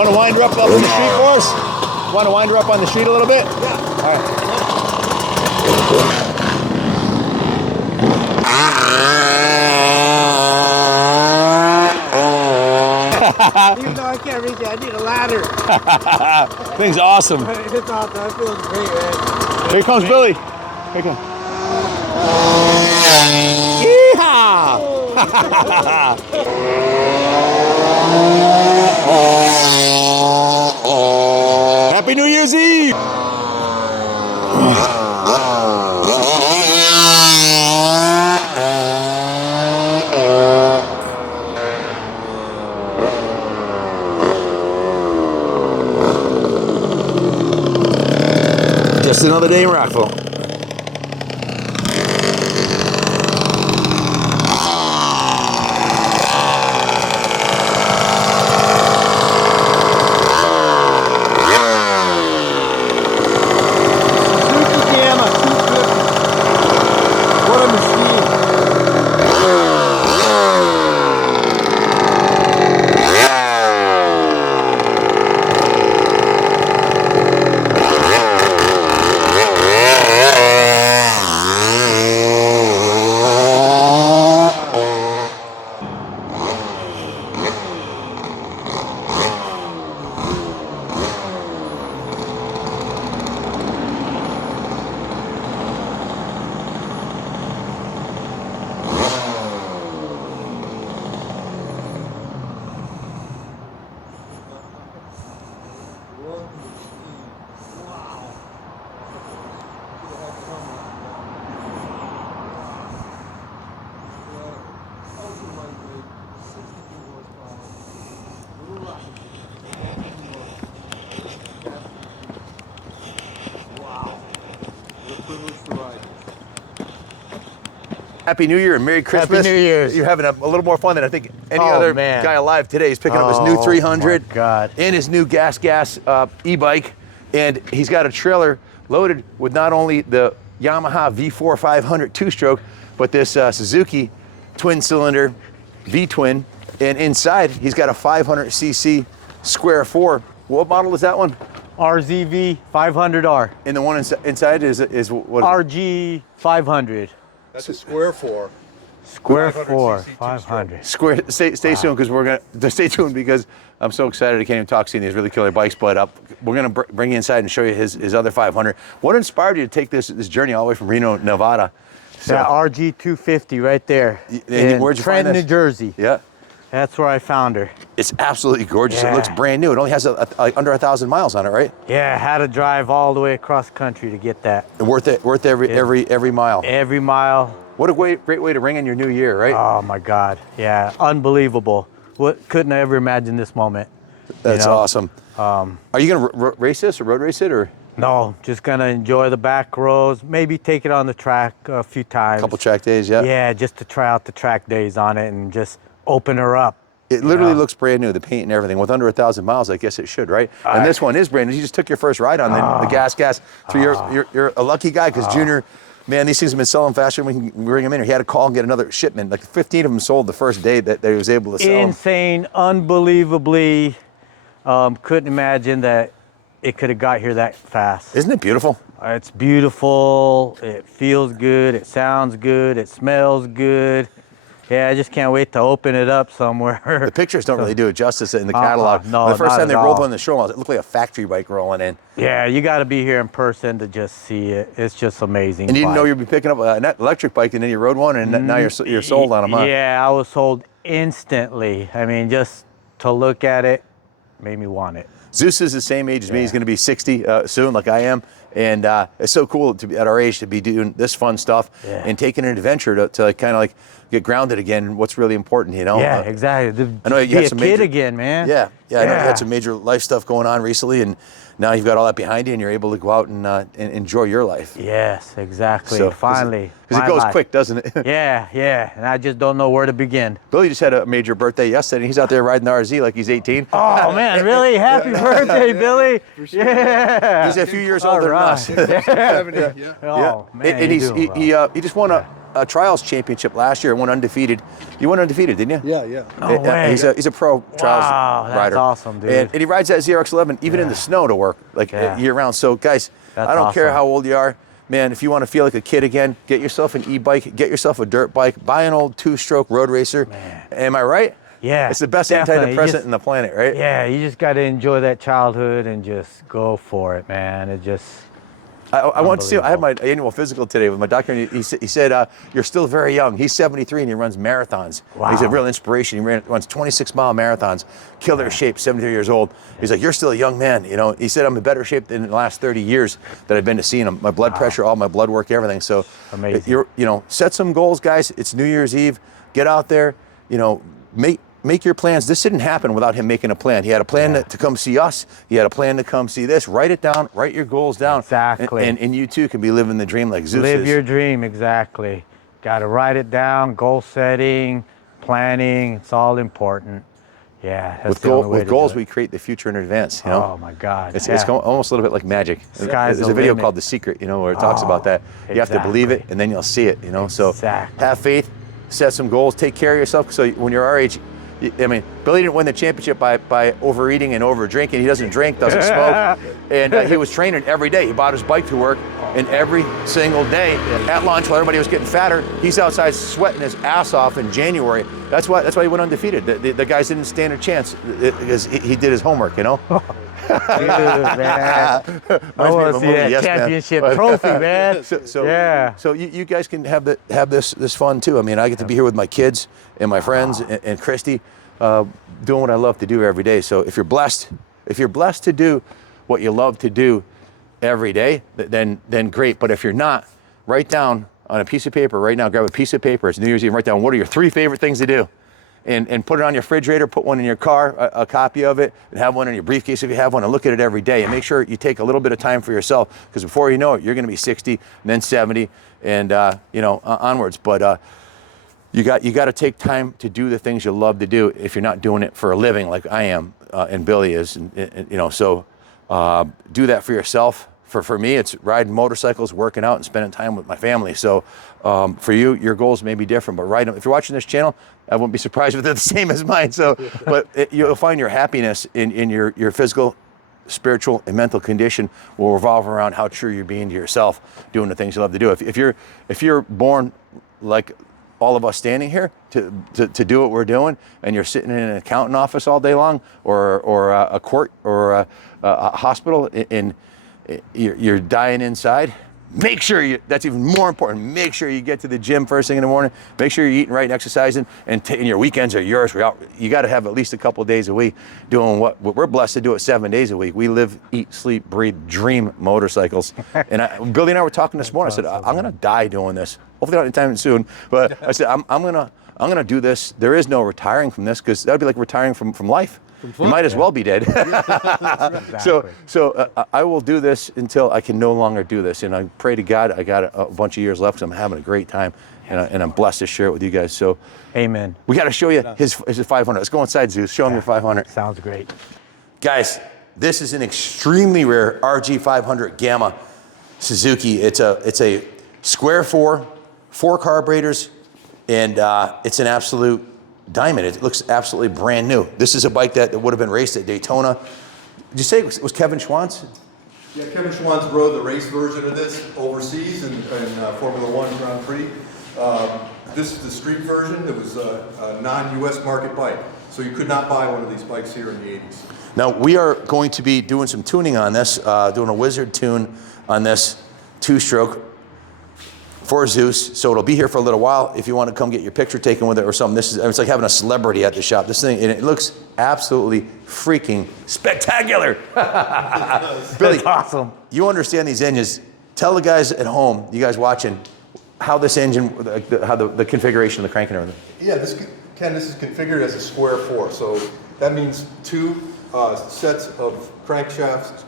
Want to wind her up on the street for us? Want to wind her up on the street a little bit? Yeah. All right. Even though I can't reach it, I need a ladder. Thing's awesome. It's awesome. That feels great, man. Here comes Billy. Here he comes. Yeehaw! Happy New Year's Eve! Just another day in Rockville. Happy New Year and Merry Christmas. Happy New Year's. You're having a little more fun than I think any other guy alive today. He's picking up his new 300 and his new gas e-bike. And he's got a trailer loaded with not only the Yamaha V4 500 two-stroke, but this Suzuki twin-cylinder V-twin. And inside, he's got a 500cc square four. What model is that one? RGV250R. And the one inside is what? RG500. That's a square four. Square four, 500. Square. Stay tuned because we're gonna stay tuned because I'm so excited. I can't even talk seeing these really killer bikes. But we're gonna bring you inside and show you his other 500. What inspired you to take this journey all the way from Reno, Nevada? So, that RG250 right there. And where'd you find Trenton, this? New Jersey. Yeah. That's where I found her. It's absolutely gorgeous. Yeah. It looks brand new. It only has under 1,000 miles on it, right? Yeah, I had to drive all the way across country to get that. And worth every mile. Every mile. What a great way to ring in your new year, right? Oh my God, yeah, unbelievable. Couldn't I ever imagine this moment? That's awesome. Are you gonna race this or road race it or? No, just gonna enjoy the back roads. Maybe take it on the track a few times. A couple track days, yeah. Yeah, just to try out the track days on it and just open her up. It literally looks brand new, the paint and everything. With under 1,000 miles, I guess it should, right? And this one is brand new. You just took your first ride on the gas. You're a lucky guy because Junior, man, these things have been selling faster than we can bring them in. He had to call and get another shipment. Like 15 of them sold the first day that he was able to sell them. Insane, unbelievably. Couldn't imagine that it could have got here that fast. Isn't it beautiful? It's beautiful. It feels good. It sounds good. It smells good. Yeah, I just can't wait to open it up somewhere. The pictures don't really do it justice in the catalog. No, the first not time they at rolled all. on the show, it looked like a factory bike rolling in. Yeah, you got to be here in person to just see it. It's just amazing. And you didn't know you'd be picking up an electric bike, and then you rode one, and now you're sold on them, huh? Yeah, I was sold instantly. I mean, just to look at it made me want it. Zeus is the same age as me. He's going to be 60 soon, like I am. And it's so cool to be at our age to be doing this fun stuff and taking an adventure to kind of like get grounded again. What's really important, you know? Yeah, exactly. I know you be had a some kid major, again, man. Yeah, I know you had some major life stuff going on recently, and now you've got all that behind you, and you're able to go out and enjoy your life. Yes, exactly. So, Finally. Because it goes quick, doesn't it? Yeah. And I just don't know where to begin. Billy just had a major birthday yesterday, and he's out there riding the RZ like he's 18. Oh, man, really? Happy birthday, Billy. Sure. Yeah. He's a few years older than us. Yeah. Oh, man. And he just won a trials championship last year and went undefeated. You went undefeated, didn't you? Yeah, yeah. No way. He's a pro trials Wow, rider. that's awesome, dude. And he rides that ZRX11 even in the snow to work, like year round. So guys, I don't care how old you are. Man, if you want to feel like a kid again, get yourself an e-bike, get yourself a dirt bike, buy an old 2-stroke road racer. Man. Am I right? Yeah. It's the best definitely. antidepressant in the planet, right? Yeah, you just got to enjoy that childhood and just go for it, man. It just... I want to see. I had my annual physical today with my doctor, and he said, "You're still very young." He's 73 and he runs marathons. Wow. He's a real inspiration. He runs 26-mile marathons, killer shape, 73 years old. He's like, "You're still a young man." You know, he said, "I'm in better shape than in the last 30 years that I've been to seeing him. My blood pressure, all my blood work, everything." So, amazing. Set some goals, guys. It's New Year's Eve. Get out there. Make your plans. This didn't happen without him making a plan. He had a plan to come see us. He had a plan to come see this. Write it down. Write your goals down. Exactly. And you too can be living the dream like Zeus Live is. your dream, exactly. Got to write it down. Goal setting, planning. It's all important. Yeah. That's With goals, we create the future in advance. You know? Oh my God. It's almost a little bit like magic. There's a video called The Secret, where it talks about that. You have to believe it, and then you'll see it. So have faith, set some goals, take care of yourself. So when you're our age, I mean, Billy didn't win the championship by overeating and over drinking. He doesn't drink, doesn't smoke, and he was training every day. He bought his bike to work, and every single day at lunch, while everybody was getting fatter, he's outside sweating his ass off in January. That's why he went undefeated. The guys didn't stand a chance because he did his homework. Dude, man. I want to see that championship trophy, man. So you guys can have this fun too. I mean, I get to be here with my kids and my friends and Christy, doing what I love to do every day. So if you're blessed to do what you love to do every day, then great. But if you're not, write down on a piece of paper right now. Grab a piece of paper. It's New Year's Eve. Write down what are your 3 favorite things to do. And put it on your refrigerator, put one in your car, a copy of it, and have one in your briefcase if you have one, and look at it every day. And make sure you take a little bit of time for yourself, because before you know it, you're going to be 60, and then 70, and onwards. But you got to take time to do the things you love to do if you're not doing it for a living like I am and Billy is. So do that for yourself. For me, it's riding motorcycles, working out, and spending time with my family. So for you, your goals may be different, but ride them. If you're watching this channel, I wouldn't be surprised if they're the same as mine. So, but you'll find your happiness in your physical, spiritual, and mental condition will revolve around how true you're being to yourself, doing the things you love to do. If you're born like all of us standing here to do what we're doing, and you're sitting in an accountant office all day long, or a court, or a hospital, and you're dying inside, make sure that's even more important. Make sure you get to the gym first thing in the morning. Make sure you're eating right and exercising, and your weekends are yours. You got to have at least a couple of days a week doing what we're blessed to do it 7 days a week. We live, eat, sleep, breathe, dream motorcycles. And Billy and I were talking this morning. I said, I'm going to die doing this. Hopefully not anytime soon. But I said, I'm going to do this. There is no retiring from this, because that would be like retiring from life. You might as well be dead. Exactly. So I will do this until I can no longer do this. And I pray to God I got a bunch of years left, because I'm having a great time, and I'm blessed to share it with you guys. So, amen. We got to show you his 500. Let's go inside, Zeus. Show him your 500. Sounds great. Guys, this is an extremely rare RG500 Gamma Suzuki. It's a square 4 carburetors, and it's an absolute diamond. It looks absolutely brand new. This is a bike that would have been raced at Daytona. Did you say it was Kevin Schwantz? Yeah, Kevin Schwantz rode the race version of this overseas in Formula One Grand Prix. This is the street version. It was a non-US market bike, so you could not buy one of these bikes here in the 80s. Now, we are going to be doing some tuning on this, doing a wizard tune on this 2-stroke for Zeus, so it'll be here for a little while. If you want to come get your picture taken with it or something, it's like having a celebrity at the shop. This thing, and it looks absolutely freaking spectacular. Billy, that's awesome. You understand these engines. Tell the guys at home, you guys watching, how this engine, how the configuration of the crank and everything. Yeah, this is configured as a square 4, so that means 2 sets of crankshafts,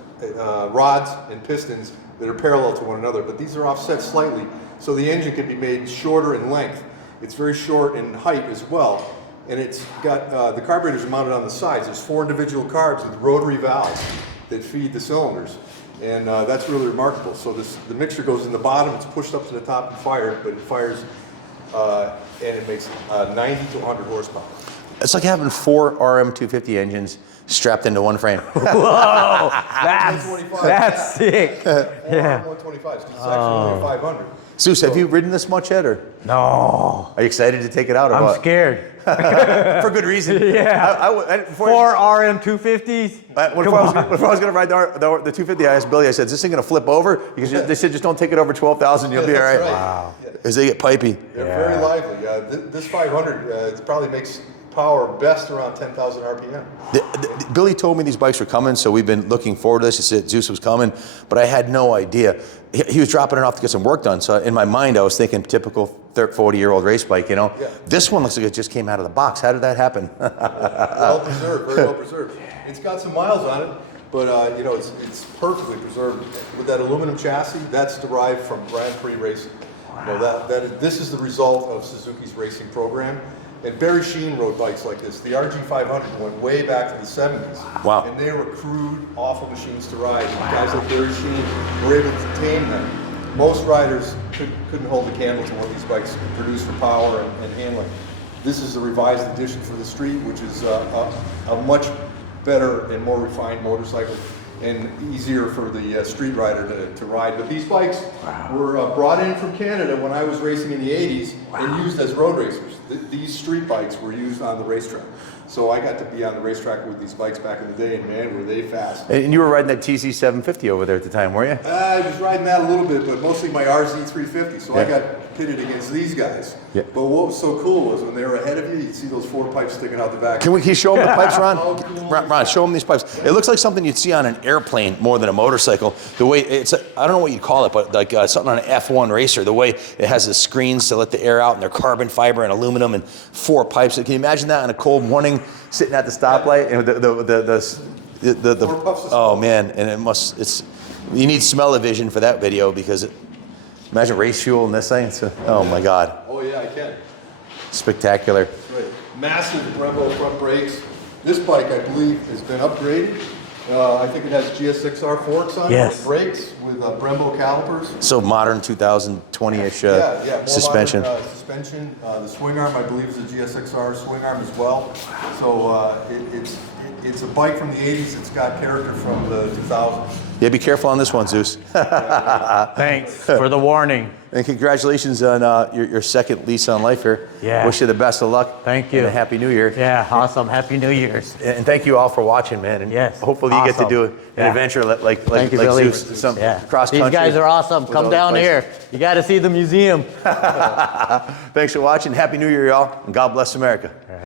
rods, and pistons that are parallel to one another, but these are offset slightly, so the engine can be made shorter in length. It's very short in height as well, and it's got the carburetors are mounted on the sides. There's 4 individual carbs with rotary valves that feed the cylinders, and that's really remarkable. So the mixture goes in the bottom, it's pushed up to the top and fired, but it fires and it makes 90 to 100 horsepower. It's like having 4 RM250 engines strapped into one frame. Whoa, that's sick. Yeah. 125. It's actually only a 500. Zeus, have you ridden this much yet, or? No. Are you excited to take it out, or I'm what? scared. For good reason. Yeah. 4 RM250s? When I was going to ride the 250, I asked Billy, I said, is this thing going to flip over? Because they said, just don't take it over 12,000, you'll be all right. Wow. Because they get pipey. They're very lively. This 500 it probably makes power best around 10,000 RPM. Billy told me these bikes were coming, so we've been looking forward to this. He said Zeus was coming, but I had no idea. He was dropping it off to get some work done, so in my mind I was thinking typical 40-year-old race bike, you know? Yeah. This one looks like it just came out of the box. How did that happen? Well preserved, very well preserved. It's got some miles on it, but you know, it's perfectly preserved. With that aluminum chassis, that's derived from Grand Prix racing. Wow. You know, this is the result of Suzuki's racing program. And Barry Sheen rode bikes like this. The RG500 went way back to the 70s. Wow. And they were crude, awful machines to ride. Guys like Barry Sheen were able to tame them. Most riders couldn't hold a candle to what these bikes produce for power and handling. This is a revised edition for the street, which is a much better and more refined motorcycle and easier for the street rider to ride. But these bikes were brought in from Canada when I was racing in the 80s and used as road racers. These street bikes were used on the racetrack. So I got to be on the racetrack with these bikes back in the day, and man, were they fast. And you were riding that TZ750 over there at the time, were you? I was riding that a little bit, but mostly my RZ350, so I got pitted against these guys. Yeah. But what was so cool was when they were ahead of you, you'd see those 4 pipes sticking out the back. Can you show them the pipes, Ron? Oh, cool. Ron, show them these pipes. It looks like something you'd see on an airplane more than a motorcycle. The way it's, I don't know what you'd call it, but like something on an F1 racer, the way it has the screens to let the air out, and they're carbon fiber and aluminum and 4 pipes. Can you imagine that on a cold morning, sitting at the stoplight and the oh man, and you need smell-o-vision for that video because imagine race fuel in this thing. Oh my God. Oh yeah, I can. Spectacular. Right. Massive Brembo front brakes. This bike, I believe, has been upgraded. I think it has GSXR forks on it, with brakes, with Brembo calipers. So modern 2020-ish more suspension. Modern, suspension. The swing arm, I believe, is a GSXR swing arm as well. So it's a bike from the 80s. It's got character from the 2000s. Yeah, be careful on this one, Zeus. Thanks for the warning. And congratulations on your second lease on life here. Yeah. Wish you the best of luck. Thank you. And a Happy New Year. Yeah, awesome. Happy New Year's. And thank you all for watching, man. And yes. hopefully you get to do an adventure like Thank you, Billy. Zeus, some cross country. These guys are awesome. Come down here. You got to see the museum. Thanks for watching. Happy New Year, y'all. And God bless America.